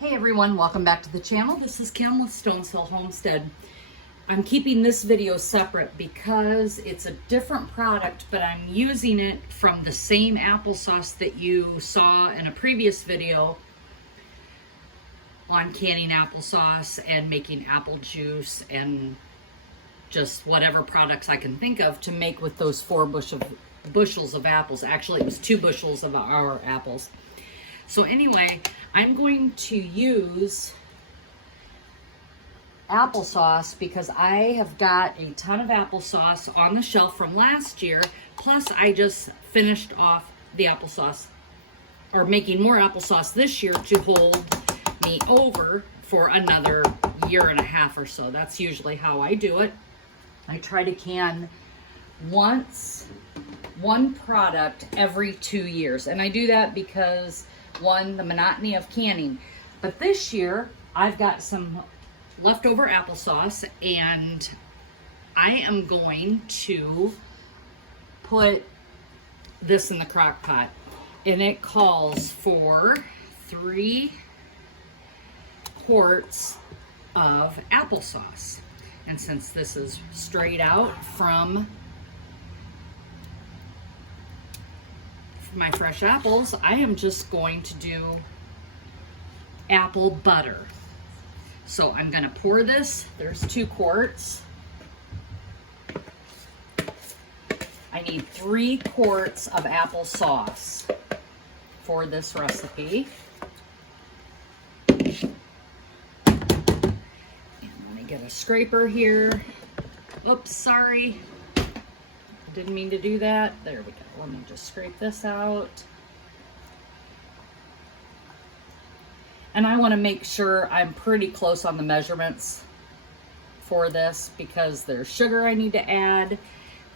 Hey everyone, welcome back to the channel. This is Kim with Stones Hill Homestead. I'm keeping this video separate because it's a different product, but I'm using it from the same applesauce that you saw in a previous video on canning applesauce and making apple juice and just whatever products I can think of to make with those bushels of apples. Actually, it was 2 bushels of our apples. So anyway, I'm going to use applesauce because I have got a ton of applesauce on the shelf from last year. Plus, I just finished off the applesauce, or making more applesauce this year to hold me over for another year and a half or so. That's usually how I do it. I try to can one product every 2 years. And I do that because one, the monotony of canning. But this year, I've got some leftover applesauce, and I am going to put this in the crock pot. And it calls for 3 quarts of applesauce. And since this is straight out from my fresh apples, I am just going to do apple butter. So I'm going to pour this. There's 2 quarts. I need 3 quarts of applesauce for this recipe. And let me get a scraper here. Oops, sorry. Didn't mean to do that. There we go. Let me just scrape this out. And I want to make sure I'm pretty close on the measurements for this because there's sugar I need to add.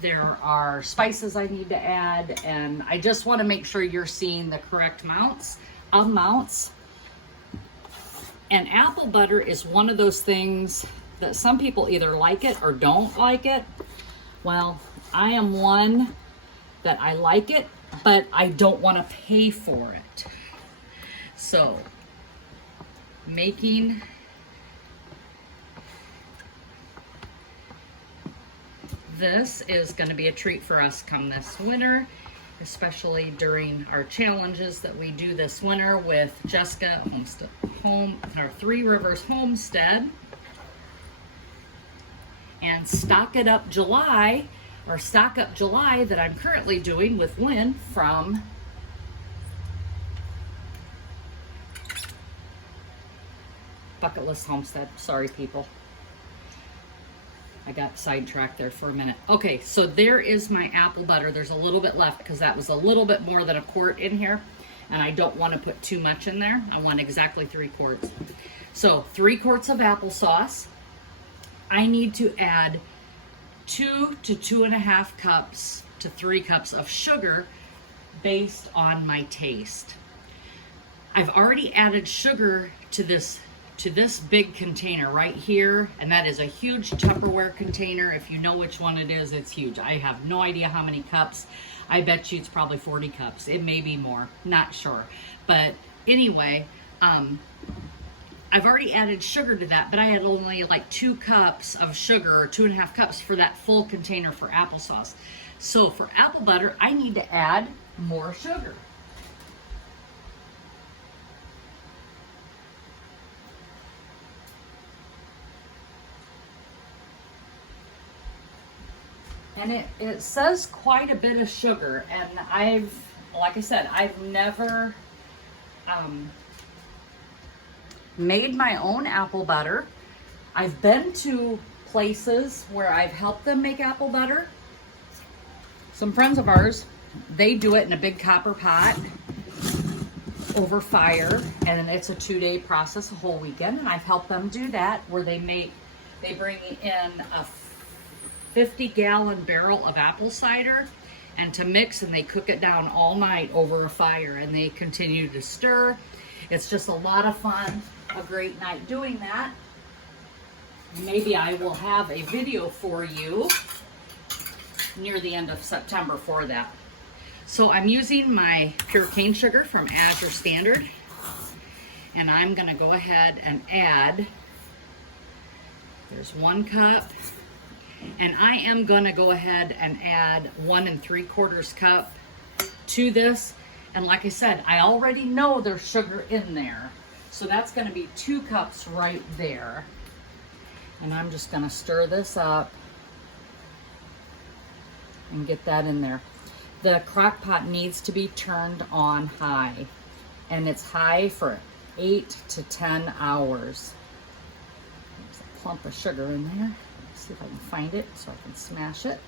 There are spices I need to add. And I just want to make sure you're seeing the correct amounts. And apple butter is one of those things that some people either like it or don't like it. Well, I am one that I like it, but I don't want to pay for it. So, making this is going to be a treat for us come this winter, especially during our challenges that we do this winter with Jessica our 3 Rivers Homestead, and Stock Up July that I'm currently doing with Lynn from Bucket List Homestead. Sorry, people. I got sidetracked there for a minute. Okay, so there is my apple butter. There's a little bit left because that was a little bit more than a quart in here, and I don't want to put too much in there. I want exactly 3 quarts. So 3 quarts of applesauce. I need to add 2 to 2.5 cups to 3 cups of sugar based on my taste. I've already added sugar to this big container right here, and that is a huge Tupperware container. If you know which one it is, it's huge. I have no idea how many cups. I bet you it's probably 40 cups. It may be more, not sure. But anyway, I've already added sugar to that, but I had only like 2 cups of sugar, or 2.5 cups for that full container for applesauce. So for apple butter, I need to add more sugar. And it says quite a bit of sugar, and like I said, I've never made my own apple butter. I've been to places where I've helped them make apple butter. Some friends of ours, they do it in a big copper pot over fire, and it's a 2-day process, a whole weekend, and I've helped them do that, where they bring in a 50-gallon barrel of apple cider and to mix, and they cook it down all night over a fire, and they continue to stir. It's just a lot of fun, a great night doing that. Maybe I will have a video for you near the end of September for that. So I'm using my pure cane sugar from Azure Standard, And I'm gonna go ahead and add, there's 1 cup, and I am gonna go ahead and add 1 3/4 cup to this. And like I said, I already know there's sugar in there. So that's gonna be 2 cups right there. And I'm just gonna stir this up and get that in there. The crock pot needs to be turned on high, and it's high for 8 to 10 hours. There's a clump of sugar in there. Let's see if I can find it so I can smash it.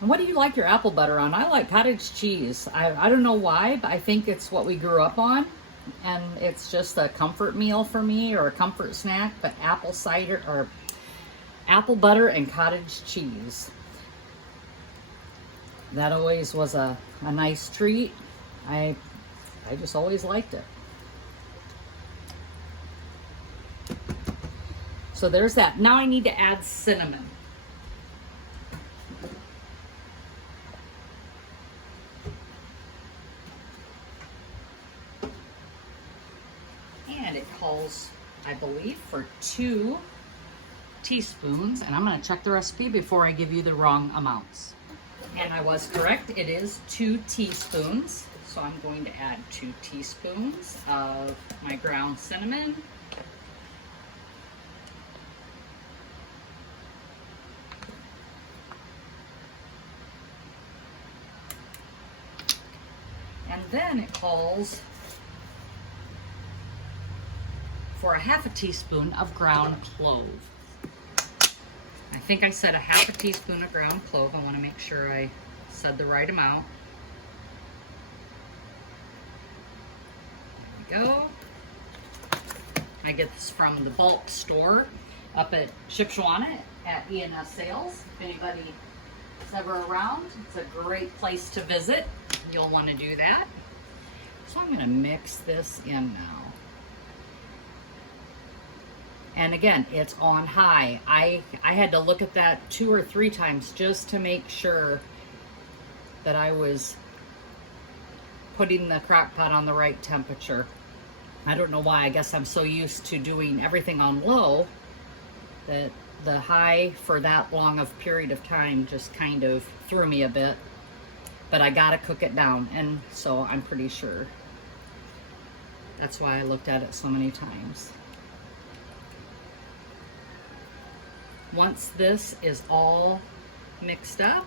And what do you like your apple butter on? I like cottage cheese. I don't know why, but I think it's what we grew up on. And it's just a comfort meal for me, or a comfort snack, but apple cider or apple butter and cottage cheese. That always was a nice treat. I just always liked it. So there's that. Now I need to add cinnamon. And it calls, I believe, for 2 teaspoons. And I'm going to check the recipe before I give you the wrong amounts. And I was correct. It is 2 teaspoons. So I'm going to add 2 teaspoons of my ground cinnamon. And then it calls for a 1/2 teaspoon of ground clove. I think I said a 1/2 teaspoon of ground clove. I want to make sure I said the right amount. There we go. I get this from the bulk store up at Shipshewana at E&S Sales. If anybody's ever around, it's a great place to visit. You'll want to do that. So I'm going to mix this in now. And again, it's on high. I had to look at that 2 or 3 times just to make sure that I was putting the crock pot on the right temperature. I don't know why. I guess I'm so used to doing everything on low that the high for that long of period of time just kind of threw me a bit. But I gotta cook it down, and so I'm pretty sure that's why I looked at it so many times. Once this is all mixed up,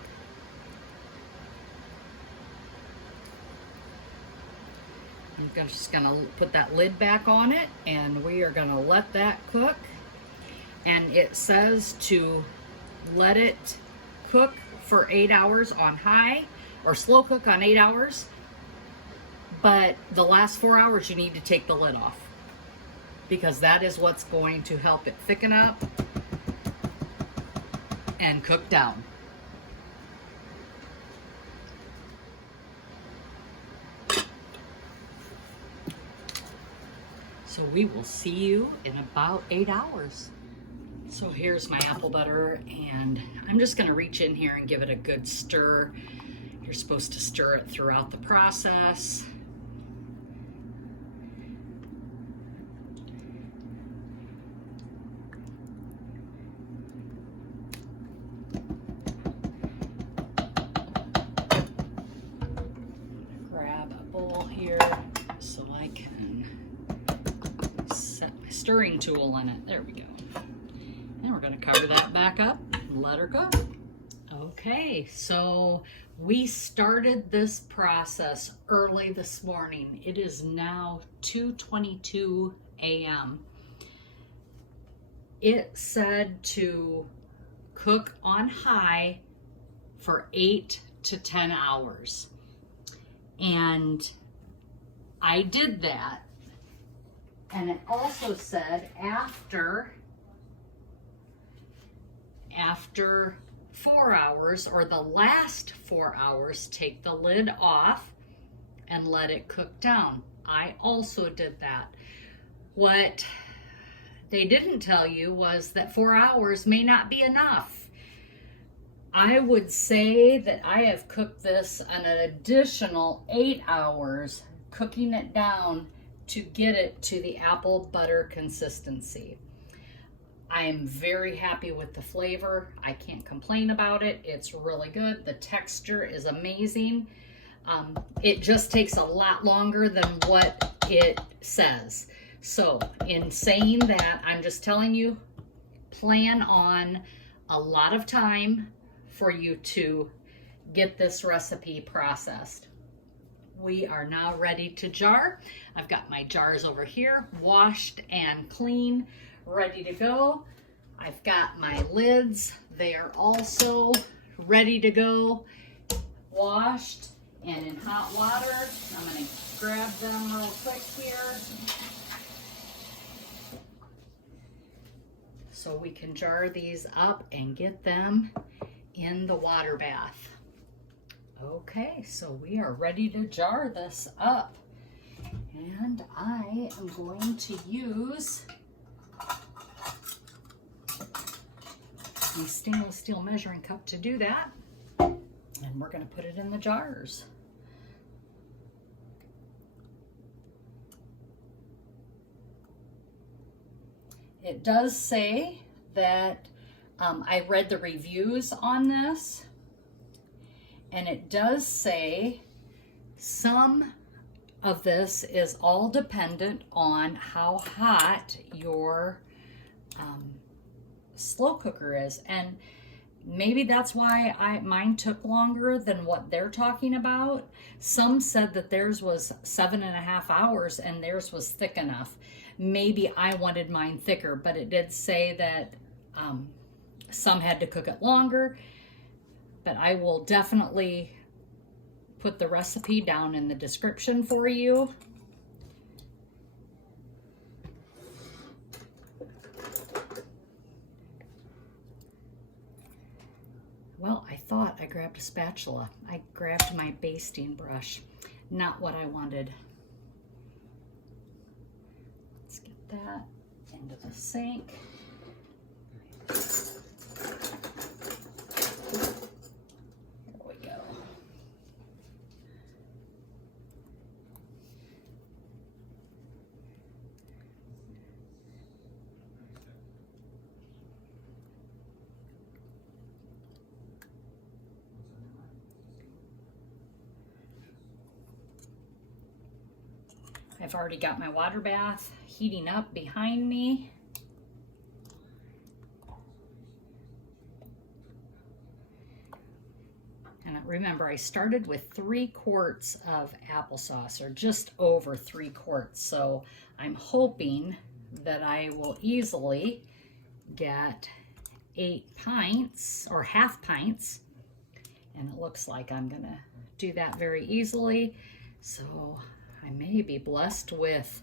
I'm just gonna put that lid back on it, and we are gonna let that cook. And it says to let it cook for 8 hours on high, or slow cook on 8 hours. But the last 4 hours you need to take the lid off, because that is what's going to help it thicken up and cook down. So we will see you in about 8 hours. So here's my apple butter, and I'm just gonna reach in here and give it a good stir. You're supposed to stir it throughout the process. Grab a bowl here so I can set my stirring tool in it. There we go. And we're going to cover that back up and let her cook. Okay, so we started this process early this morning. It is now 2:22 a.m. It said to cook on high for 8 to 10 hours. And I did that. And it also said after 4 hours, or the last 4 hours, take the lid off and let it cook down. I also did that. What they didn't tell you was that 4 hours may not be enough. I would say that I have cooked this an additional 8 hours, cooking it down to get it to the apple butter consistency. I am very happy with the flavor. I can't complain about it. It's really good. The texture is amazing. It just takes a lot longer than what it says. So in saying that, I'm just telling you, plan on a lot of time for you to get this recipe processed. We are now ready to jar. I've got my jars over here, washed and clean, ready to go. I've got my lids. They are also ready to go, washed and in hot water. I'm gonna grab them real quick here so we can jar these up and get them in the water bath. Okay, so we are ready to jar this up. And I am going to use my stainless steel measuring cup to do that. And we're going to put it in the jars. It does say that I read the reviews on this, and it does say some of this is all dependent on how hot your slow cooker is, and maybe that's why mine took longer than what they're talking about. Some said that theirs was 7.5 hours and theirs was thick enough. Maybe I wanted mine thicker, but it did say that some had to cook it longer. But I will definitely put the recipe down in the description for you. Well, I thought I grabbed a spatula. I grabbed my basting brush. Not what I wanted. Let's get that into the sink. There we go. I've already got my water bath heating up behind me. And remember, I started with 3 quarts of applesauce, or just over 3 quarts. So I'm hoping that I will easily get 8 pints or half pints. And it looks like I'm gonna do that very easily. So I may be blessed with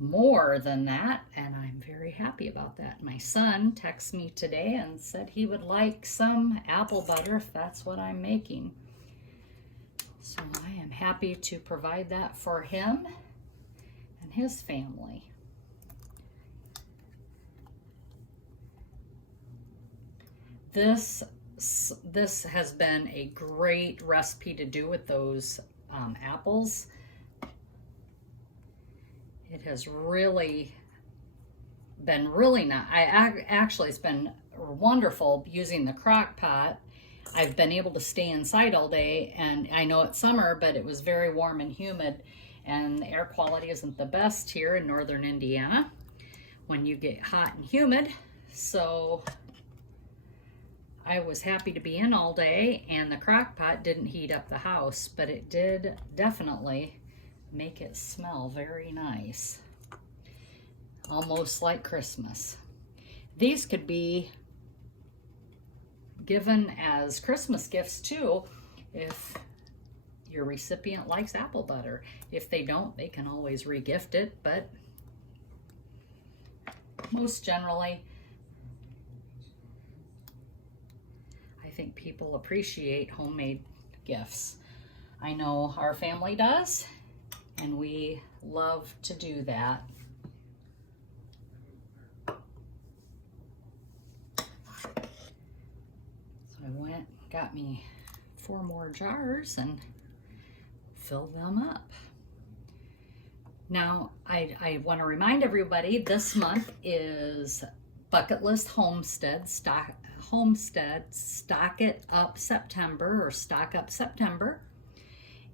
more than that, and I'm very happy about that. My son texted me today and said he would like some apple butter if that's what I'm making. So I am happy to provide that for him and his family. This has been a great recipe to do with those apples. It has really been really nice. Actually, it's been wonderful using the crock pot. I've been able to stay inside all day, and I know it's summer, but it was very warm and humid, and the air quality isn't the best here in northern Indiana when you get hot and humid. So I was happy to be in all day, and the crock pot didn't heat up the house, but it did definitely make it smell very nice. Almost like Christmas. These could be given as Christmas gifts too, if your recipient likes apple butter. If they don't, they can always re-gift it, but most generally, I think people appreciate homemade gifts. I know our family does, and we love to do that. So I got me 4 more jars and fill them up. Now, I want to remind everybody this month is Bucket List Homestead, Stock It Up September, or Stock Up September.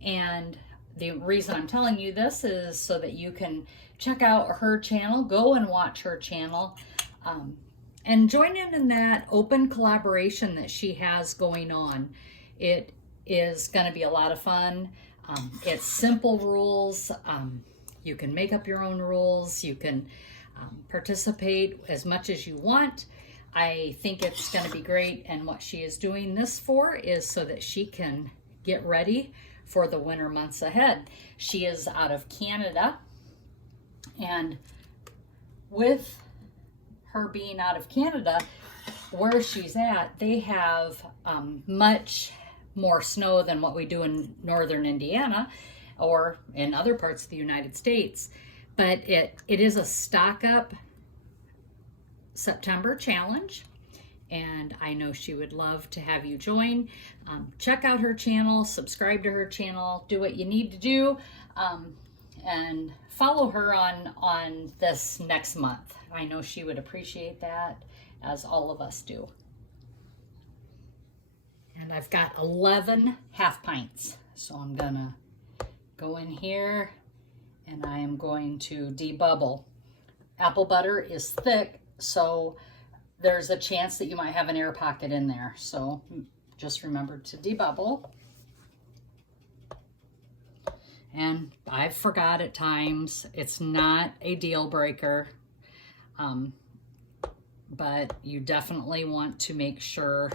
And the reason I'm telling you this is so that you can check out her channel, go and watch her channel, and join in that open collaboration that she has going on. It is going to be a lot of fun. It's simple rules. You can make up your own rules. You can participate as much as you want. I think it's going to be great. And what she is doing this for is so that she can get ready for the winter months ahead. She is out of Canada, and with her being out of Canada, where she's at, they have much more snow than what we do in northern Indiana or in other parts of the United States. But it is a Stock Up September challenge, and I know she would love to have you join. Check out her channel, subscribe to her channel, do what you need to do, and follow her on this next month. I know she would appreciate that, as all of us do. And I've got 11 half pints, so I'm gonna go in here and I am going to debubble. Apple butter is thick, so there's a chance that you might have an air pocket in there. So just remember to debubble. And I've forgot at times. It's not a deal breaker, but you definitely want to make sure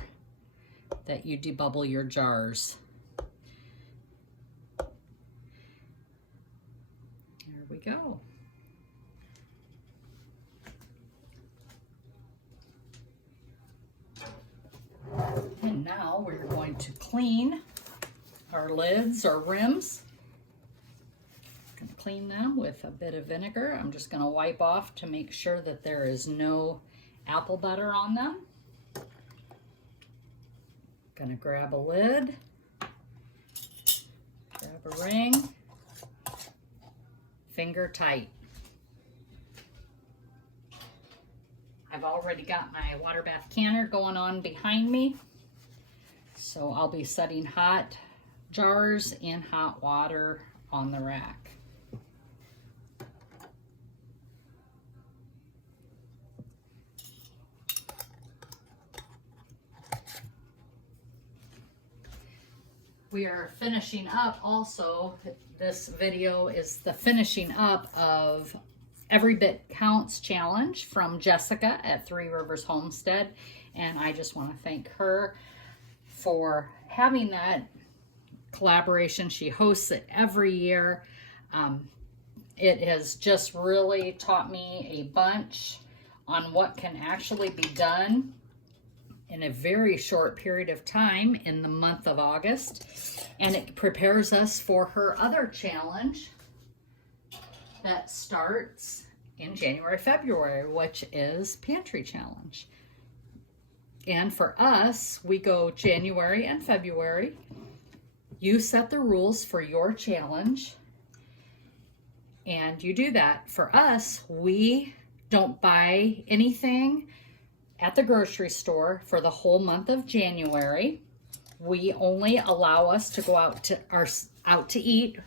that you debubble your jars. There we go. And now we're going to clean our lids or rims. Going to clean them with a bit of vinegar. I'm just going to wipe off to make sure that there is no apple butter on them. Going to grab a lid, grab a ring, finger tight. I've already got my water bath canner going on behind me, so I'll be setting hot jars and hot water on the rack. We are finishing up also. This video is the finishing up of Every Bit Counts challenge from Jessica at Three Rivers Homestead. And I just want to thank her for having that collaboration. She hosts it every year. It has just really taught me a bunch on what can actually be done in a very short period of time in the month of August. And it prepares us for her other challenge that starts in January, February, which is Pantry Challenge. And for us, we go January and February. You set the rules for your challenge, and you do that. For us, we don't buy anything at the grocery store for the whole month of January. We only allow us to go out to eat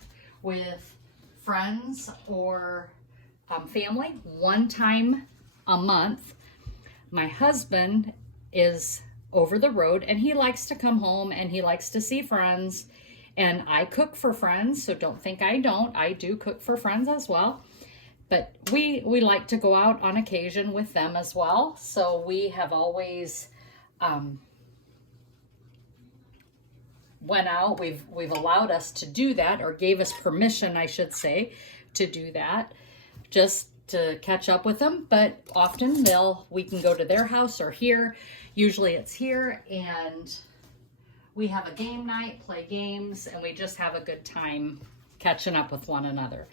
with friends or family one time a month. My husband is over the road and he likes to come home and he likes to see friends, and I cook for friends, so don't think I don't. I do cook for friends as well. But we like to go out on occasion with them as well. So we have always went out. We've allowed us to do that, or gave us permission, I should say, to do that, just to catch up with them. But often we can go to their house or here. Usually it's here, and we have a game night, play games, and we just have a good time catching up with one another.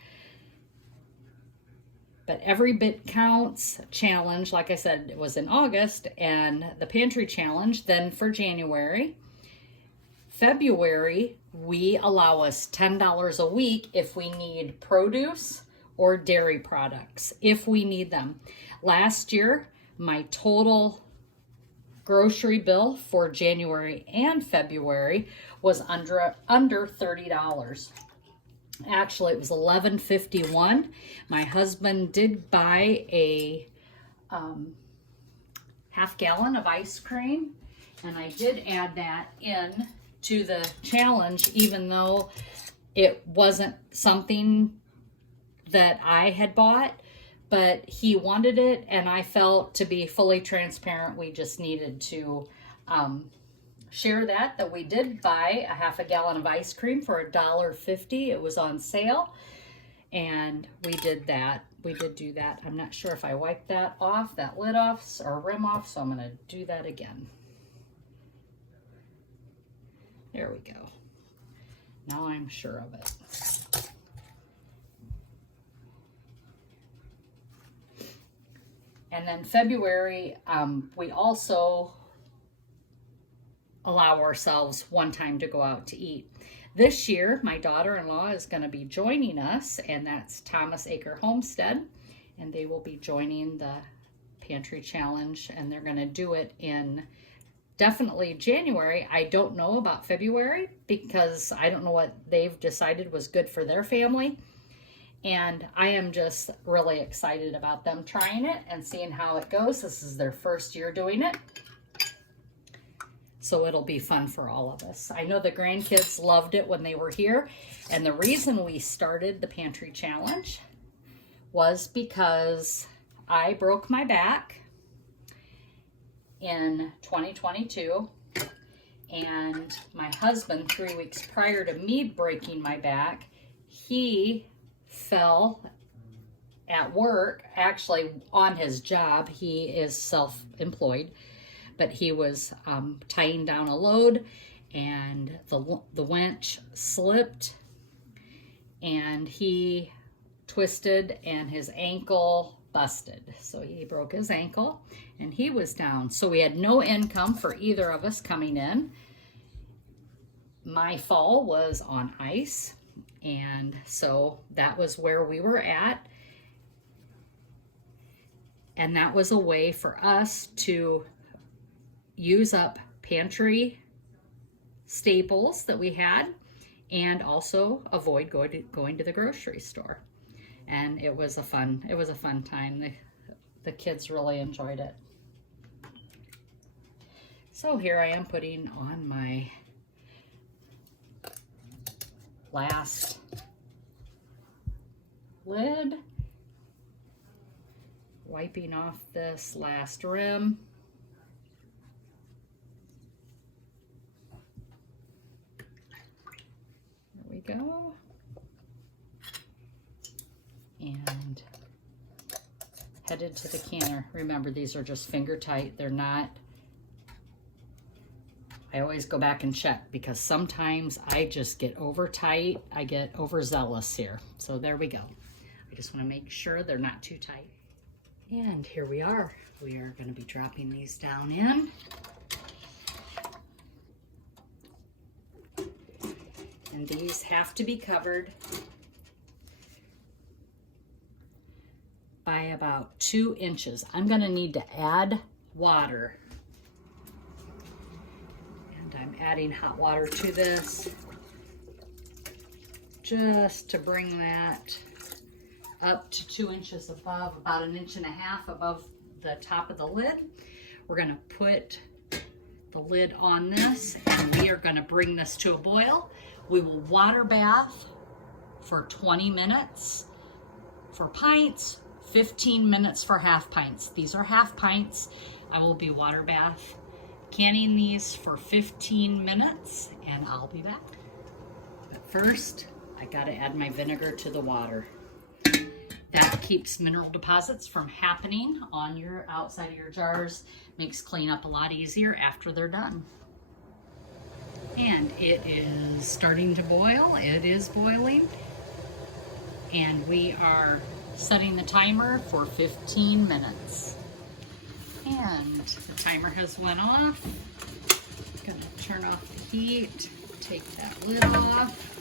But Every Bit Counts challenge, like I said, it was in August, and the Pantry Challenge then for January. February, we allow us $10 a week if we need produce or dairy products, if we need them. Last year, my total grocery bill for January and February was under $30. Actually, it was $11.51. My husband did buy a half gallon of ice cream, and I did add that in to the challenge, even though it wasn't something that I had bought, but he wanted it, and I felt, to be fully transparent, we just needed to share that we did buy a half a gallon of ice cream for $1.50. It was on sale, and we did that. We did do that. I'm not sure if I wiped that off, that lid off or rim off, so I'm going to do that again. There we go. Now I'm sure of it. And then February, we also allow ourselves one time to go out to eat. This year, my daughter-in-law is going to be joining us, and that's Thomas Acre Homestead, and they will be joining the Pantry Challenge, and they're going to do it in definitely January. I don't know about February because I don't know what they've decided was good for their family, and I am just really excited about them trying it and seeing how it goes. This is their first year doing it, so it'll be fun for all of us. I know the grandkids loved it when they were here, and the reason we started the Pantry Challenge was because I broke my back in 2022, and my husband, 3 weeks prior to me breaking my back, he fell at work, actually on his job. He is self-employed, but he was tying down a load, and the winch slipped, and he twisted, and his ankle busted. So he broke his ankle, and he was down. So we had no income for either of us coming in. My fall was on ice, and so that was where we were at. And that was a way for us to use up pantry staples that we had, and also avoid going to the grocery store. And it was a fun time. The kids really enjoyed it. So here I am putting on my last lid, wiping off this last rim. Go, and headed to the canner. Remember, these are just finger tight. They're not, I always go back and check because sometimes I just get over tight. I get overzealous here. So there we go. I just want to make sure they're not too tight. And here we are. We are going to be dropping these down in. And these have to be covered by about 2 inches. I'm going to need to add water. And I'm adding hot water to this just to bring that up to 2 inches above, about 1.5 inches above the top of the lid. We're going to put the lid on this, and we are going to bring this to a boil. We will water bath for 20 minutes for pints, 15 minutes for half pints. These are half pints. I will be water bath canning these for 15 minutes, and I'll be back. But first, I gotta add my vinegar to the water. That keeps mineral deposits from happening on your outside of your jars, makes cleanup a lot easier after they're done. And it is starting to boil. It is boiling. And we are setting the timer for 15 minutes. And the timer has went off. I'm gonna turn off the heat. take that lid off.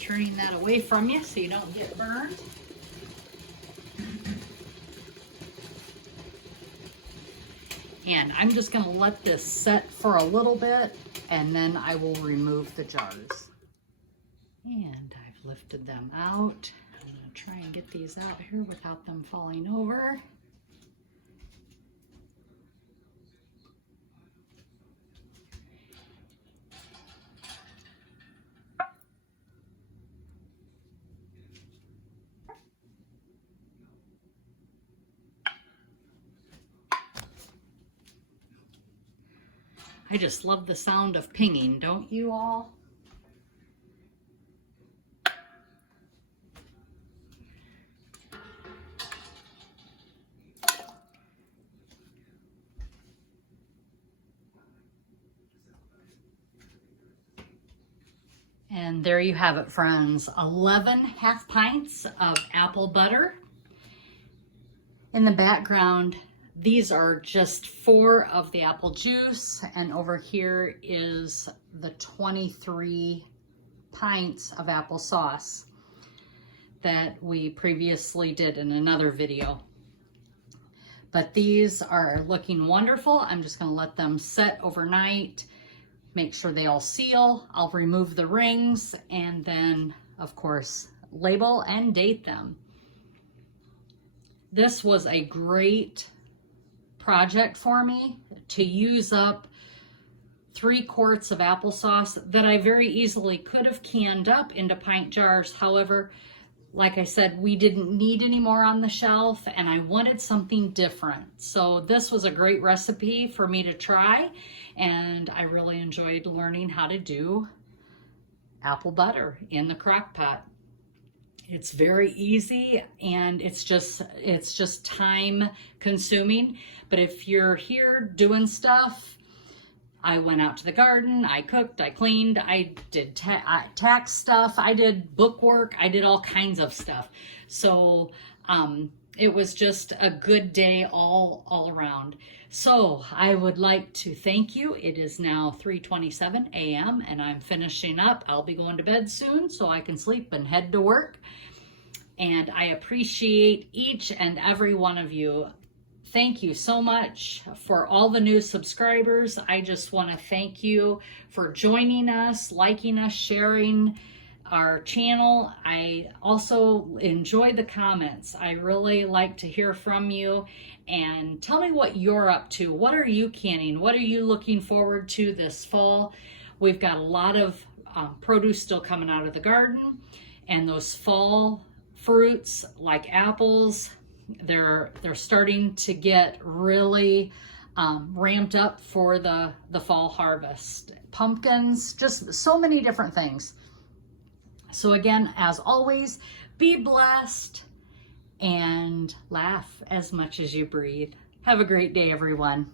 Turning that away from you so you don't get burned. And I'm just going to let this set for a little bit, and then I will remove the jars. And I've lifted them out. I'm going to try and get these out here without them falling over. I just love the sound of pinging, don't you all? And there you have it, friends. 11 half pints of apple butter. In the background, these are just 4 of the apple juice, and over here is the 23 pints of applesauce that we previously did in another video. But these are looking wonderful. I'm just going to let them set overnight, make sure they all seal. I'll remove the rings, and then, of course, label and date them. This was a great project for me to use up 3 quarts of applesauce that I very easily could have canned up into pint jars. However, like I said, we didn't need any more on the shelf, and I wanted something different. So this was a great recipe for me to try, and I really enjoyed learning how to do apple butter in the crock pot. It's very easy, and it's just time consuming. But if you're here doing stuff, I went out to the garden, I cooked, I cleaned, I did tax stuff, I did bookwork, I did all kinds of stuff. So it was just a good day all around. So I would like to thank you. It is now 3:27 a.m. and I'm finishing up. I'll be going to bed soon so I can sleep and head to work. And I appreciate each and every one of you. Thank you so much for all the new subscribers. I just want to thank you for joining us, liking us, sharing our channel. I also enjoy the comments. I really like to hear from you, and tell me what you're up to. What are you canning? What are you looking forward to this fall? We've got a lot of produce still coming out of the garden, and those fall fruits like apples, they're starting to get really ramped up for the fall harvest. Pumpkins, just so many different things. So again, as always, be blessed and laugh as much as you breathe. Have a great day, everyone.